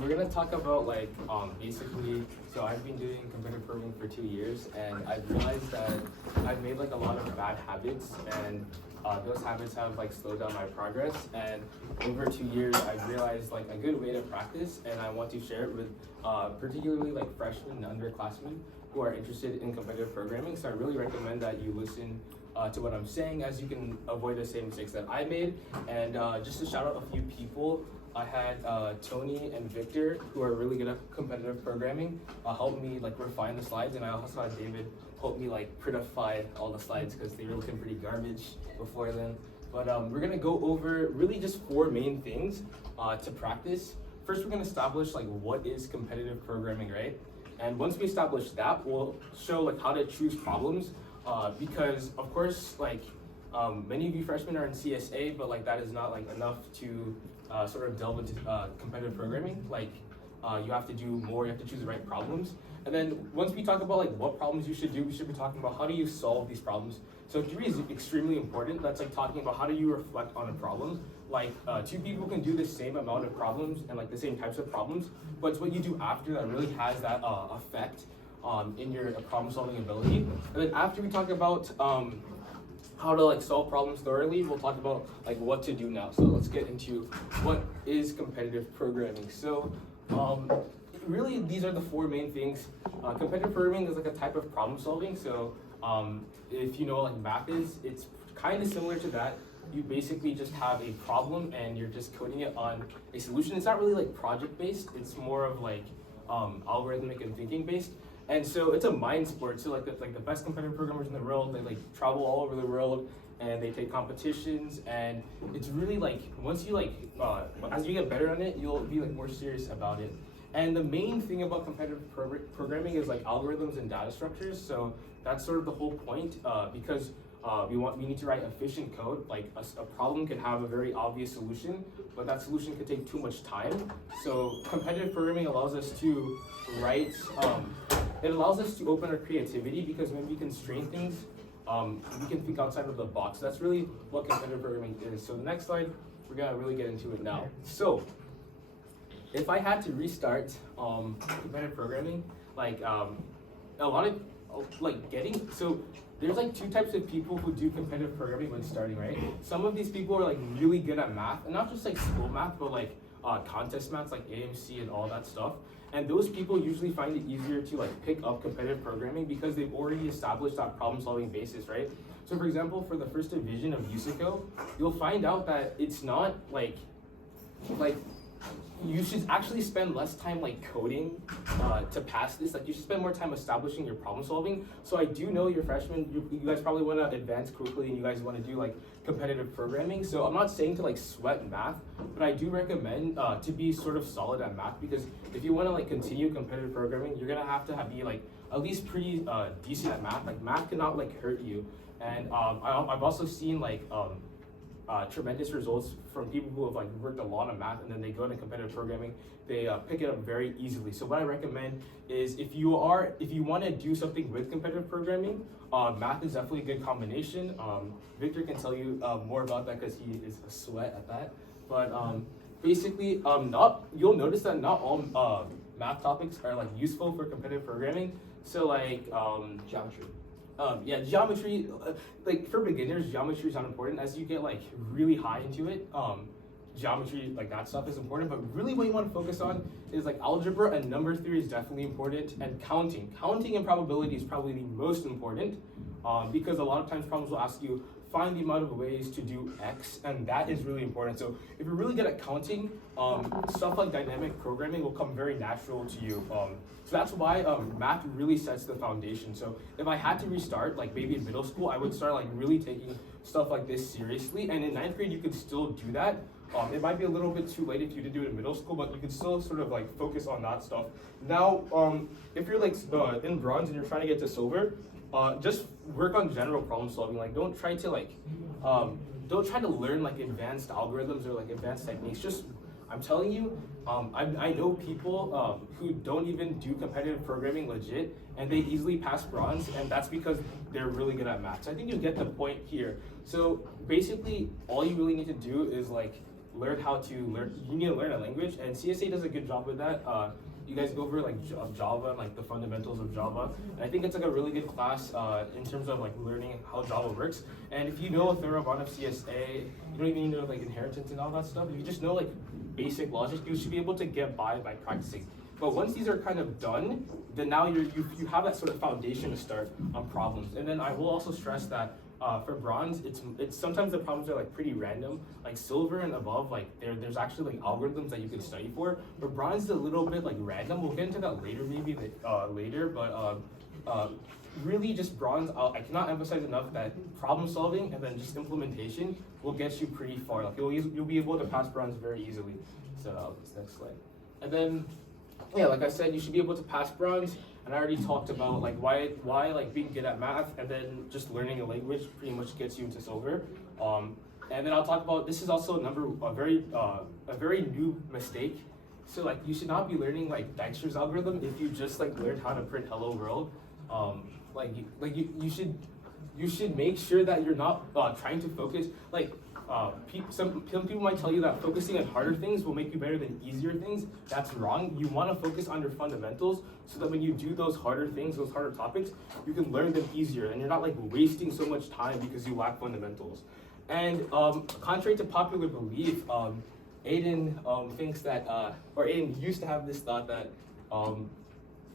we're gonna talk about like basically. So I've been doing competitive programming for 2 years, and I've realized that I've made like a lot of bad habits, and those habits have like slowed down my progress. And over 2 years, I've realized like a good way to practice, and I want to share it with particularly like freshmen and underclassmen who are interested in competitive programming. So I really recommend that you listen to what I'm saying, as you can avoid the same mistakes that I made. And just to shout out a few people, I had Tony and Victor, who are really good at competitive programming, help me like refine the slides, and I also had David help me like prettify all the slides because they were looking pretty garbage before then. But we're gonna go over really just 4 main things to practice. First, we're gonna establish like what is competitive programming, right? And once we establish that, we'll show like how to choose problems, because of course like many of you freshmen are in CSA, but like that is not like enough to sort of delve into competitive programming. Like you have to do more, you have to choose the right problems. And then once we talk about like what problems you should do, we should be talking about how do you solve these problems. So theory is extremely important. That's like talking about how do you reflect on a problem. Like 2 people can do the same amount of problems and like the same types of problems, but it's what you do after that really has that effect in your problem solving ability. And then after we talk about how to like solve problems thoroughly, we'll talk about like what to do now. So let's get into what is competitive programming. So really these are the 4 main things. Competitive programming is like a type of problem solving. So if you know like math is, it's kind of similar to that. You basically just have a problem and you're just coding it on a solution. It's not really like project based, it's more of like algorithmic and thinking based. And so it's a mind sport. So like the best competitive programmers in the world, they like travel all over the world and they take competitions. And it's really like once you like as you get better on it, you'll be like more serious about it. And the main thing about competitive programming is like algorithms and data structures. So that's sort of the whole point, because we need to write efficient code. Like a problem can have a very obvious solution, but that solution could take too much time. So competitive programming allows us to write. It allows us to open our creativity, because when we constrain things, we can think outside of the box. That's really what competitive programming is. So the next slide, we're gonna really get into it now. So if I had to restart competitive programming, like a lot of like so there's like 2 types of people who do competitive programming when starting, right? Some of these people are like really good at math, and not just like school math, but like contest maths like AMC and all that stuff. And those people usually find it easier to like pick up competitive programming because they've already established that problem solving basis, right? So for example, for the first division of USACO, you'll find out that it's not like you should actually spend less time like coding to pass this. Like you should spend more time establishing your problem solving. So I do know you're freshmen, you guys probably want to advance quickly and you guys want to do like competitive programming. So I'm not saying to like sweat math, but I do recommend to be sort of solid at math, because if you want to like continue competitive programming, you're gonna have to be like at least pretty decent at math. Like math cannot like hurt you. And I've also seen like tremendous results from people who have like worked a lot on math and then they go into competitive programming, they pick it up very easily. So what I recommend is if you want to do something with competitive programming, math is definitely a good combination. Victor can tell you more about that because he is a sweat at that. But basically, you'll notice that not all math topics are like useful for competitive programming. So like Geometry. Yeah, geometry, like for beginners, geometry is not important. As you get like really high into it, geometry, like that stuff is important, but really what you want to focus on is like algebra and number theory is definitely important, and counting. Counting and probability is probably the most important, because a lot of times problems will ask you, find the amount of ways to do X, and that is really important. So if you're really good at counting, stuff like dynamic programming will come very natural to you. So that's why math really sets the foundation. So if I had to restart, like maybe in middle school, I would start like really taking stuff like this seriously. And in 9th grade, you could still do that. It might be a little bit too late if you did do it in middle school, but you could still sort of like focus on that stuff. Now, if you're like in bronze and you're trying to get to silver, just work on general problem solving. Like don't try to learn like advanced algorithms or like advanced techniques. Just, I'm telling you, I know people who don't even do competitive programming legit, and they easily pass bronze, and that's because they're really good at math. So I think you get the point here. So basically, all you really need to do is like learn how to learn. You need to learn a language, and CSA does a good job with that. You guys go over like Java and like the fundamentals of Java, and I think it's like a really good class in terms of like learning how Java works. And if you know a thorough amount of CSA, you don't even need to know like inheritance and all that stuff. If you just know like basic logic, you should be able to get by practicing. But once these are kind of done, then now you have that sort of foundation to start on problems. And then I will also stress that for bronze, it's sometimes the problems are like pretty random. Like silver and above, like there's actually like algorithms that you can study for. But bronze is a little bit like random. We'll get into that later, maybe later. But really, just bronze. I cannot emphasize enough that problem solving and then just implementation will get you pretty far. Like you'll be able to pass bronze very easily. So this next slide, and then yeah, like I said, you should be able to pass bronze. And I already talked about like why like being good at math and then just learning a language pretty much gets you into silver. And then I'll talk about this is also a very new mistake. So like you should not be learning like Dijkstra's algorithm if you just like learned how to print hello world. You should make sure that you're not trying to focus like. Some people might tell you that focusing on harder things will make you better than easier things. That's wrong. You want to focus on your fundamentals so that when you do those harder things, those harder topics, you can learn them easier and you're not like wasting so much time because you lack fundamentals. And contrary to popular belief, Aiden thinks that, or Aiden used to have this thought that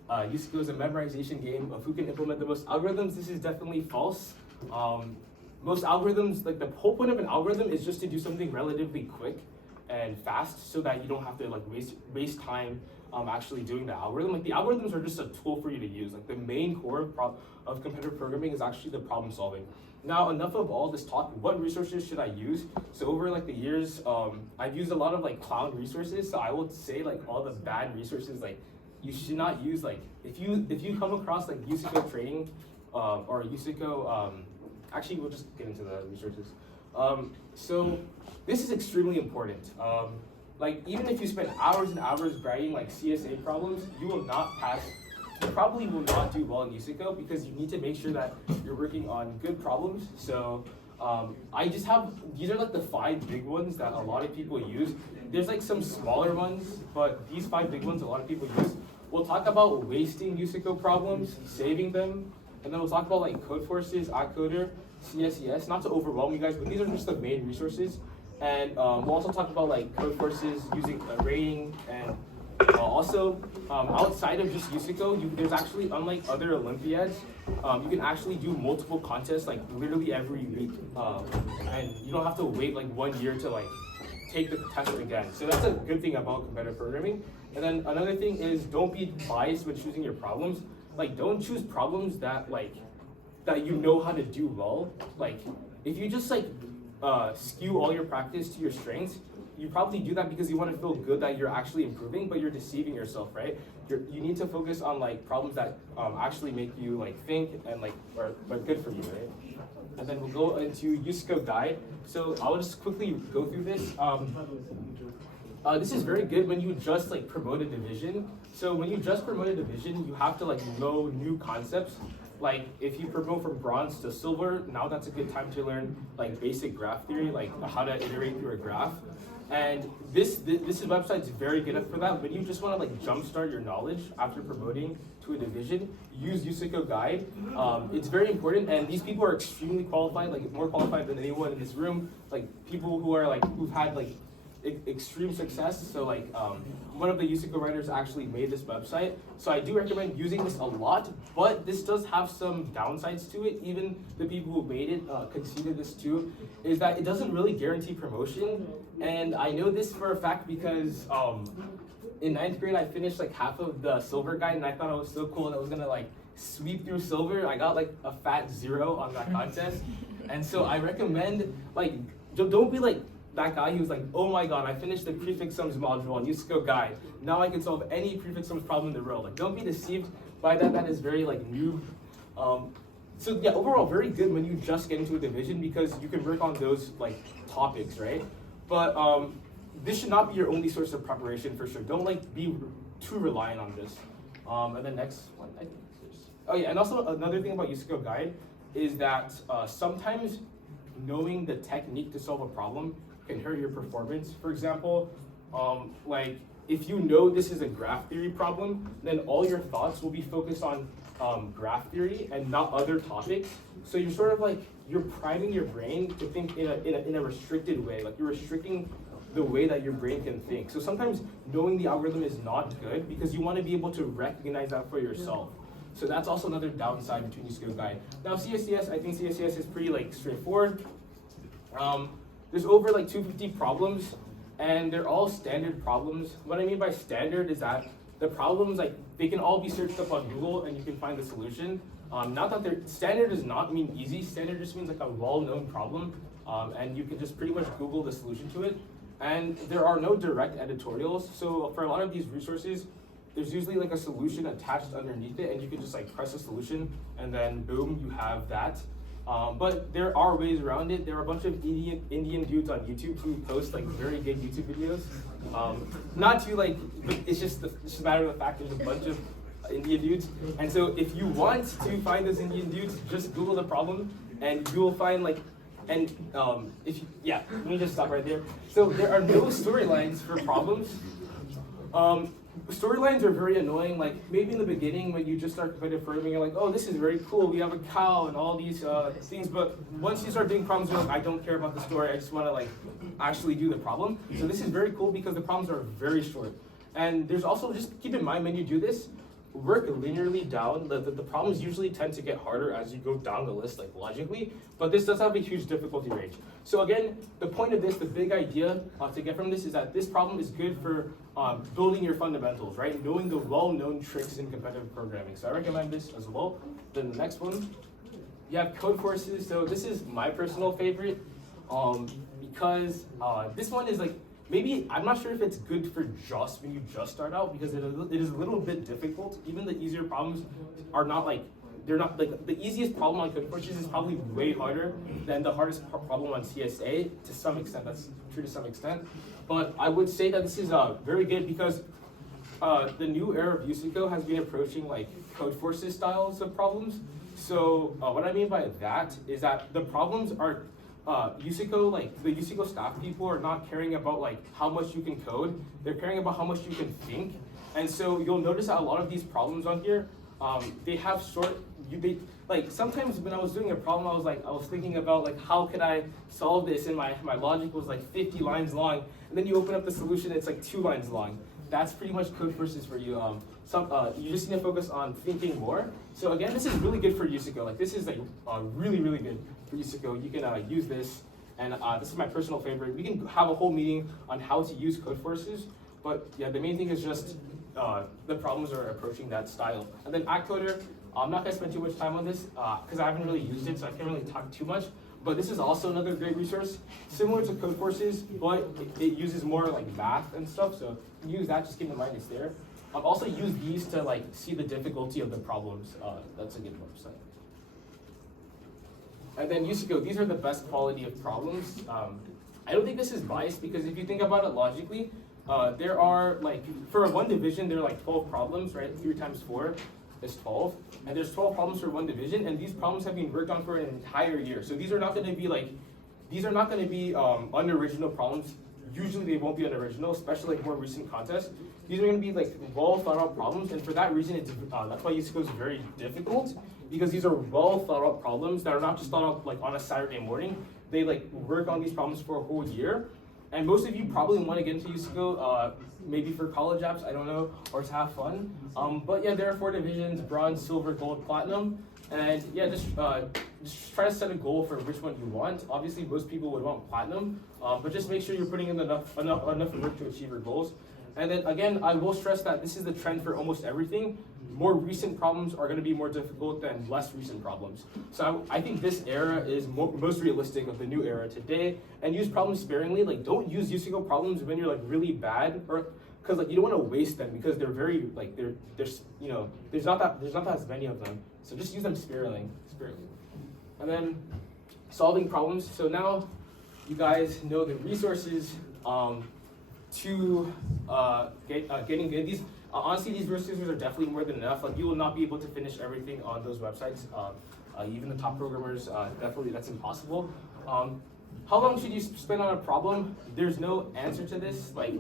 USACO is a memorization game of who can implement the most algorithms. This is definitely false. Most algorithms, like the whole point of an algorithm is just to do something relatively quick and fast so that you don't have to like waste time actually doing the algorithm. Like the algorithms are just a tool for you to use. Like the main core of competitive programming is actually the problem solving. Now, enough of all this talk. What resources should I use? So over like the years, I've used a lot of like cloud resources. So I would say like all the bad resources, like you should not use like if you come across like USACO training or USACO. Actually, we'll just get into the resources. So this is extremely important. Like even if you spend hours and hours writing like CSA problems, you will not pass. You probably will not do well in USACO because you need to make sure that you're working on good problems. So I just have, these are like the 5 big ones that a lot of people use. There's like some smaller ones, but these 5 big ones a lot of people use. We'll talk about wasting USACO problems, saving them, and then we'll talk about like code forces, Coder, CSES, not to overwhelm you guys, but these are just the main resources. And we'll also talk about like code forces using arraying and also outside of just USACO, there's actually, unlike other Olympiads, you can actually do multiple contests like literally every week. And you don't have to wait like 1 year to like take the test again. So that's a good thing about competitive programming. And then another thing is don't be biased when choosing your problems. Like don't choose problems that you know how to do well. Like if you just like skew all your practice to your strengths, you probably do that because you want to feel good that you're actually improving, but you're deceiving yourself, right? You need to focus on like problems that actually make you like think and like are good for you, right? And then we'll go into USACO guide. So I'll just quickly go through this. This is very good when you just like promote a division. So when you just promote a division, you have to like know new concepts. Like if you promote from bronze to silver, now that's a good time to learn like basic graph theory, like how to iterate through a graph. And this website's very good for that. When you just want to like jumpstart your knowledge after promoting to a division, use USACO guide. It's very important, and these people are extremely qualified, like more qualified than anyone in this room. Like people who've had like extreme success. So like one of the USACO writers actually made this website. So I do recommend using this a lot, but this does have some downsides to it. Even the people who made it conceded this too, is that it doesn't really guarantee promotion. And I know this for a fact because in 9th grade I finished like half of the silver guide, and I thought I was so cool that I was gonna like sweep through silver. I got like a fat 0 on that contest. And so I recommend like don't be like that guy who's like, oh my god, I finished the prefix sums module on USACO guide. Now I can solve any prefix sums problem in the world. Like, don't be deceived by that. That is very like noob. So yeah, overall very good when you just get into a division because you can work on those like topics, right? But this should not be your only source of preparation for sure. Don't like be too reliant on this. And then next one, I think oh yeah, and also another thing about USACO guide is that sometimes knowing the technique to solve a problem can hurt your performance. For example, like if you know this is a graph theory problem, then all your thoughts will be focused on graph theory and not other topics. So you're sort of like, you're priming your brain to think in a restricted way, like you're restricting the way that your brain can think. So sometimes knowing the algorithm is not good because you want to be able to recognize that for yourself. So that's also another downside between USACO Guide. Now CSCS, I think CSCS is pretty like straightforward. There's over like 250 problems, and they're all standard problems. What I mean by standard is that the problems, like, they can all be searched up on Google and you can find the solution. Not that they're, standard does not mean easy, standard just means like a well-known problem, and you can just pretty much Google the solution to it. And there are no direct editorials, so for a lot of these resources, there's usually like a solution attached underneath it, and you can just like press a solution, and then boom, you have that. But there are ways around it. There are a bunch of Indian dudes on YouTube who post like very good YouTube videos. Not to like, but it's just a matter of the fact there's a bunch of Indian dudes. And so if you want to find those Indian dudes, just Google the problem and you will find like, and yeah, let me just stop right there. So there are no storylines for problems. Storylines are very annoying. Like maybe in the beginning when you just start competitive programming, you're like, oh, this is very cool. We have a cow and all these things. But once you start doing problems, you're like, I don't care about the story. I just want to like actually do the problem. So this is very cool because the problems are very short. And there's also, just keep in mind when you do this, work linearly down. The problems usually tend to get harder as you go down the list, like logically, but this does have a huge difficulty range. So again, the point of this, the big idea to get from this is that this problem is good for building your fundamentals, right? Knowing the well-known tricks in competitive programming. So I recommend this as well. Then the next one, you have code forces. So this is my personal favorite because this one is like, maybe, I'm not sure if it's good for just when you just start out because it is a little bit difficult. Even the easier problems are not like, they're not like, the easiest problem on code forces is probably way harder than the hardest problem on CSA to some extent. That's true to some extent. But I would say that this is very good because the new era of USACO has been approaching like code forces styles of problems. So what I mean by that is that the problems are USACO, like the USACO staff people are not caring about like how much you can code, they're caring about how much you can think. And so you'll notice that a lot of these problems on here, they have like sometimes when I was doing a problem, I was thinking about like how could I solve this, and my logic was like 50 lines long, and then you open up the solution, it's like 2 lines long. That's pretty much code forces for you. You just need to focus on thinking more. So again, this is really good for USACO. Like this is like really, really good for USACO. You can use this, and this is my personal favorite. We can have a whole meeting on how to use code forces, but yeah, the main thing is just the problems are approaching that style. And then ActCoder, I'm not gonna spend too much time on this because I haven't really used it, so I can't really talk too much. But this is also another great resource, similar to code forces, but it uses more like math and stuff. So use that, just keep in mind it's there. Also use these to like see the difficulty of the problems. That's a good website. And then USACO, these are the best quality of problems. I don't think this is biased because if you think about it logically, there are like, for one division, there are like 12 problems, right? 3 times 4 is 12. And there's 12 problems for one division, and these problems have been worked on for an entire year. So these are not gonna be like, unoriginal problems. Usually they won't be unoriginal, especially like more recent contests. These are gonna be like well thought out problems, and for that reason, that's why USACO is very difficult, because these are well thought out problems that are not just thought out like on a Saturday morning. They like work on these problems for a whole year. And most of you probably want to get into USACO, maybe for college apps, I don't know, or to have fun. But yeah, there are 4 divisions: bronze, silver, gold, platinum. And yeah, just try to set a goal for which one you want. Obviously, most people would want platinum, but just make sure you're putting in enough work to achieve your goals. And then again, I will stress that this is the trend for almost everything. More recent problems are going to be more difficult than less recent problems. So I think this era is most realistic of the new era today. And use problems sparingly. Like, don't use USACO problems when you're like really bad, or because like you don't want to waste them because they're very like there's you know there's not that as many of them. So just use them sparingly. And then solving problems. So now you guys know the resources to getting good. These honestly, these resources are definitely more than enough. Like you will not be able to finish everything on those websites. Even the top programmers, definitely that's impossible. how long should you spend on a problem? There's no answer to this. Like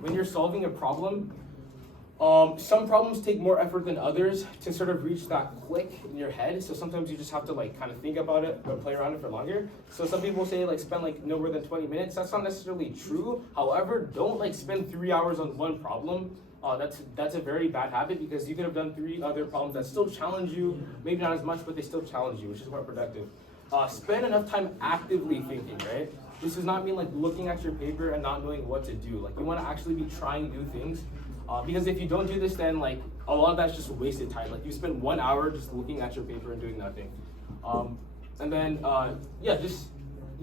when you're solving a problem, some problems take more effort than others to sort of reach that click in your head. So sometimes you just have to like kind of think about it or play around it for longer. So some people say like spend like no more than 20 minutes. That's not necessarily true. However, don't like spend 3 hours on one problem. That's a very bad habit because you could have done 3 other problems that still challenge you. Maybe not as much, but they still challenge you, which is more productive. Spend enough time actively thinking, right? This does not mean like looking at your paper and not knowing what to do. Like you want to actually be trying new things. Because if you don't do this, then like a lot of that's just wasted time. Like you spend 1 hour just looking at your paper and doing nothing. And then yeah, just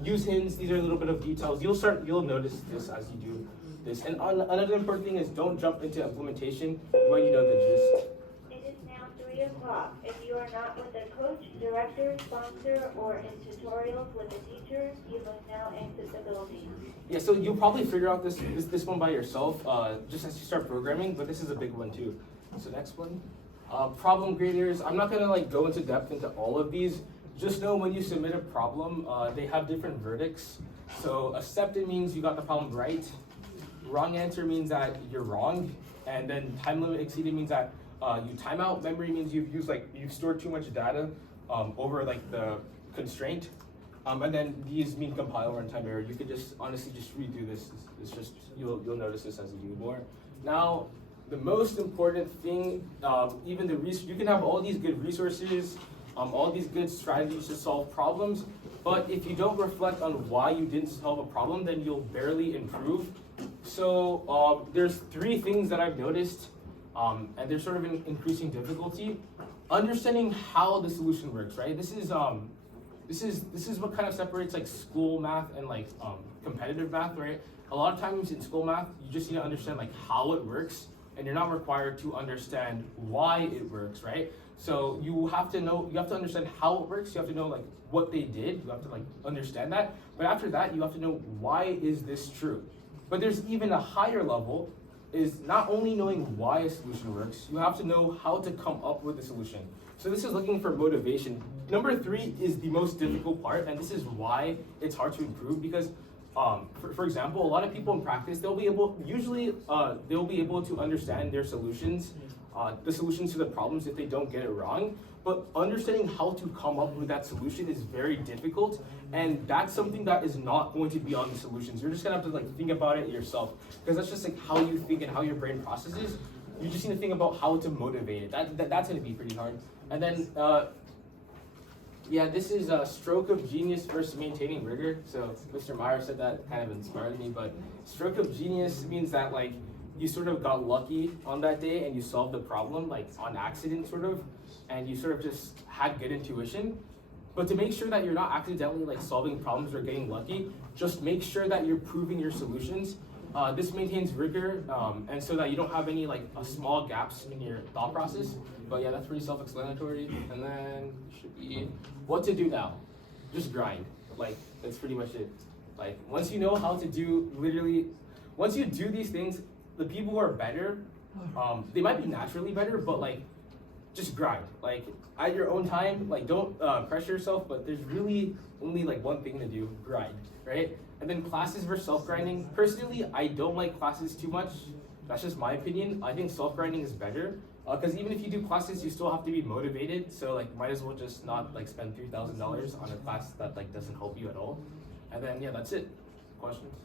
use hints. These are a little bit of details. You'll notice this as you do this. And another important thing is don't jump into implementation when you know the gist. It is now 3 o'clock. If you are not with a coach, director, sponsor, or in tutorials with a teacher, you must now exit the building. Yeah, so you'll probably figure out this one by yourself just as you start programming, but this is a big one too. So next one, problem graders. I'm not gonna like go into depth into all of these. Just know when you submit a problem, they have different verdicts. So accepted means you got the problem right. Wrong answer means that you're wrong, and then time limit exceeded means that you time out. Memory means you've stored too much data over like the constraint. And then these mean compile runtime error. You could just honestly just redo this. It's just you'll notice this as you do more. Now, the most important thing, even the you can have all these good resources, all these good strategies to solve problems, but if you don't reflect on why you didn't solve a problem, then you'll barely improve. So there's 3 things that I've noticed, and they're sort of increasing difficulty. Understanding how the solution works, right? This is what kind of separates like school math and like competitive math, right? A lot of times in school math, you just need to understand like how it works, and you're not required to understand why it works, right? So you have to understand how it works. You have to know like what they did. You have to like understand that. But after that, you have to know why is this true. But there's even a higher level, is not only knowing why a solution works, you have to know how to come up with a solution. So this is looking for motivation. Number 3 is the most difficult part, and this is why it's hard to improve because, for example, a lot of people in practice, they'll be able to understand their solutions, the solutions to the problems if they don't get it wrong. But understanding how to come up with that solution is very difficult, and that's something that is not going to be on the solutions. You're just gonna have to like think about it yourself, because that's just like how you think and how your brain processes. You just need to think about how to motivate it. That's gonna be pretty hard. And then, yeah, this is a stroke of genius versus maintaining rigor. So Mr. Meyer said that kind of inspired me, but stroke of genius means that like you sort of got lucky on that day and you solved the problem like on accident sort of, and you sort of just had good intuition. But to make sure that you're not accidentally like solving problems or getting lucky, just make sure that you're proving your solutions. This maintains rigor, and so that you don't have any like small gaps in your thought process. But yeah, that's pretty self-explanatory. And then should be what to do now. Just grind. Like that's pretty much it. Like once you know how to do, once you do these things, the people who are better, they might be naturally better, but like just grind. Like at your own time. Like don't pressure yourself. But there's really only like one thing to do: grind, right? And then classes versus self-grinding. Personally, I don't like classes too much. That's just my opinion. I think self-grinding is better because even if you do classes, you still have to be motivated. So like, might as well just not like spend $3,000 on a class that like doesn't help you at all. And then yeah, that's it. Questions?